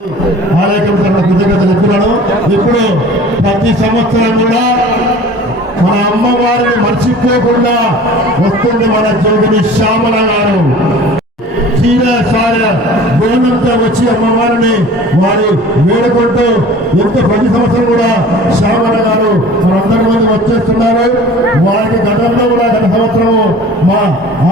ఆలయం కృతజ్ఞతలు చెప్తున్నాను. ఇప్పుడు ప్రతి సంవత్సరం కూడా మన అమ్మవారిని మర్చిపోకుండా వస్తుంది మన జోగిని శ్యామల గారు. చీర సార బోనంతో వచ్చి అమ్మవారిని వారి వేడుకుంటూ ప్రతి సంవత్సరం కూడా శ్యామల గారు మనందరి మంది వచ్చేస్తున్నారు. వారికి గతంలో కూడా గత సంవత్సరము మా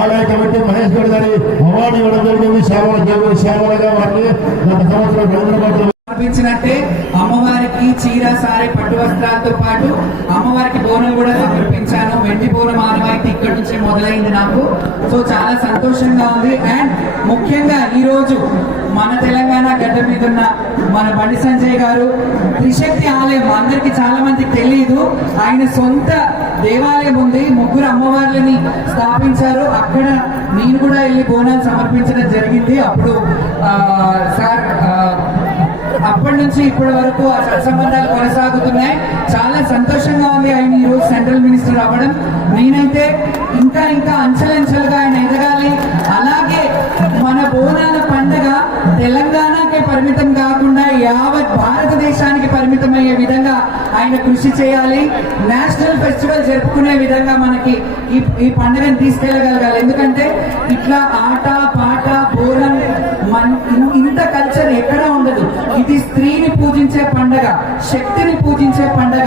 ఆలయ కమిటీ మహేష్ గౌడ్ గారి అవార్డు ఇవ్వడం జరిగింది. శ్యామలగా వారిని గత సంవత్సరం హైదరాబాద్ సమర్పించినట్టే అమ్మవారికి చీర సారే పట్టు వస్త్రాలతో పాటు అమ్మవారికి బోనం కూడా సమర్పించాను. వెండి బోనం ఆనవాయితీ ఇక్కడి నుంచి మొదలైంది నాకు. సో చాలా సంతోషంగా ఉంది. అండ్ ముఖ్యంగా ఈ రోజు మన తెలంగాణ గడ్డ మీద ఉన్న మన బండి సంజయ్ గారు త్రిశక్తి ఆలయం అందరికి చాలా మందికి తెలియదు. ఆయన సొంత దేవాలయం ఉంది, 3 అమ్మవార్లని స్థాపించారు. అక్కడ నేను కూడా వెళ్ళి బోనాలు సమర్పించడం జరిగింది. అప్పుడు సార్ అప్పటి నుంచి ఇప్పటి వరకు ఆ సత్సంబంధాలు కొనసాగుతున్నాయి. చాలా సంతోషంగా ఉంది ఆయన ఈ రోజు సెంట్రల్ మినిస్టర్ అవ్వడం. నేనైతే ఇంకా ఇంకా అంచెలంచెలుగా ఆయన ఎదగాలి. అలాగే మన బోనాల పండుగ తెలంగాణకే పరిమితం కాకుండా యావత్ భారతదేశానికి పరిమితమయ్యే విధంగా ఆయన కృషి చేయాలి. నేషనల్ ఫెస్టివల్ జరుపుకునే విధంగా మనకి ఈ పండుగను తీసుకెళ్ళగలగాలి. ఎందుకంటే ఇట్లా ఆట పాట బోనం ఇంత కల్చర్ ఎక్కడా ఉండదు. ఇది స్త్రీని పూజించే పండుగ, శక్తిని పూజించే పండుగ,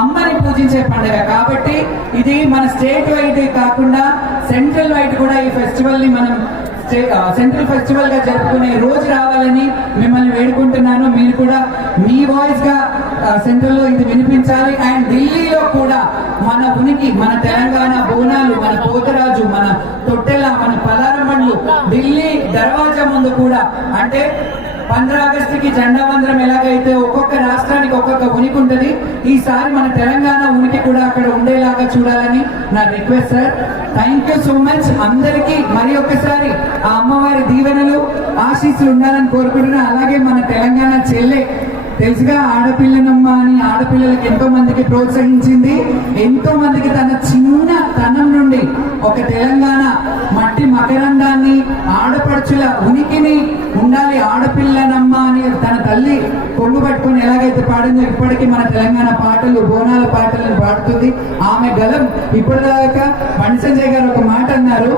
అమ్మని పూజించే పండుగ. కాబట్టి ఇది మన స్టేట్ వైడ్ కాకుండా సెంట్రల్ వైడ్ కూడా ఈ ఫెస్టివల్ ని మనం సెంట్రల్ ఫెస్టివల్ గా జరుపుకునే రోజు రావాలని మిమ్మల్ని వేడుకుంటున్నాను. మీరు కూడా మీ వాయిస్ గా సెంట్రల్ లో ఇది వినిపించాలి. అండ్ ఢిల్లీలో కూడా మన ఉనికి, మన తెలంగాణ బోనాలు, మన పోతరాజు, మన తొట్టెల, మన పలారమండ్లు ఢిల్లీ దర్వాజా ముందు కూడా, అంటే 15 ఆగస్టుకి జెండా వందనం ఎలాగైతే ఒక్కొక్క రాష్ట్రానికి ఒక్కొక్క ఉనికి ఉంటుంది, ఈసారి మన తెలంగాణ ఉనికి కూడా అక్కడ ఉండేలాగా చూడాలని నా request sir. Thank you so much. అందరికీ మరి ఒక్కసారి ఆ అమ్మవారి దీవెనలు ఆశీస్సులు ఉండాలని కోరుకుంటున్నా. అలాగే మన తెలంగాణ చెల్లె తెలుసుగా, ఆడపిల్లనమ్మ అని ఆడపిల్లలకి ఎంతో మందికి ప్రోత్సహించింది. ఎంతో మందికి తన చిన్న తనం నుండి ఒక తెలంగాణ మట్టి మకరందాన్ని, ఆడపడుచుల ఉనికిని ఉండాలి ఆడపిల్లనమ్మ అని తన తల్లి కొంగు పట్టుకుని ఎలాగైతే పాడిందో ఇప్పటికీ మన తెలంగాణ పాటలు, బోనాల పాటలను పాడుతుంది. ఆమె గలం ఇప్పటిదాకా బండి సంజయ్ గారు ఒక మాట అన్నారు,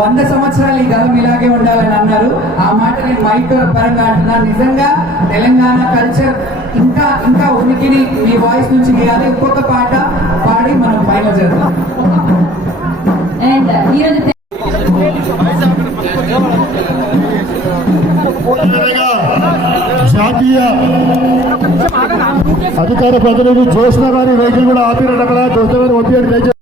100 సంవత్సరాలు ఈ గలం ఇలాగే ఉండాలని అన్నారు. ఆ మాట నేను మైక్ పరంగా అంటున్నాను. నిజంగా తెలంగాణ కల్చర్ ఇంకా ఇంకా ఉనికిని మీ వాయిస్ నుంచి గీయాలి. ఒక్కొక్క పాట పాడి మనం ఫైనల్ చేద్దాం. జాతీయ అధికార ప్రతినిధి జ్యోత్స్న గారి వెహికల్ కూడా ఆపినట్టు అక్కడ జ్యోత్స్న గారు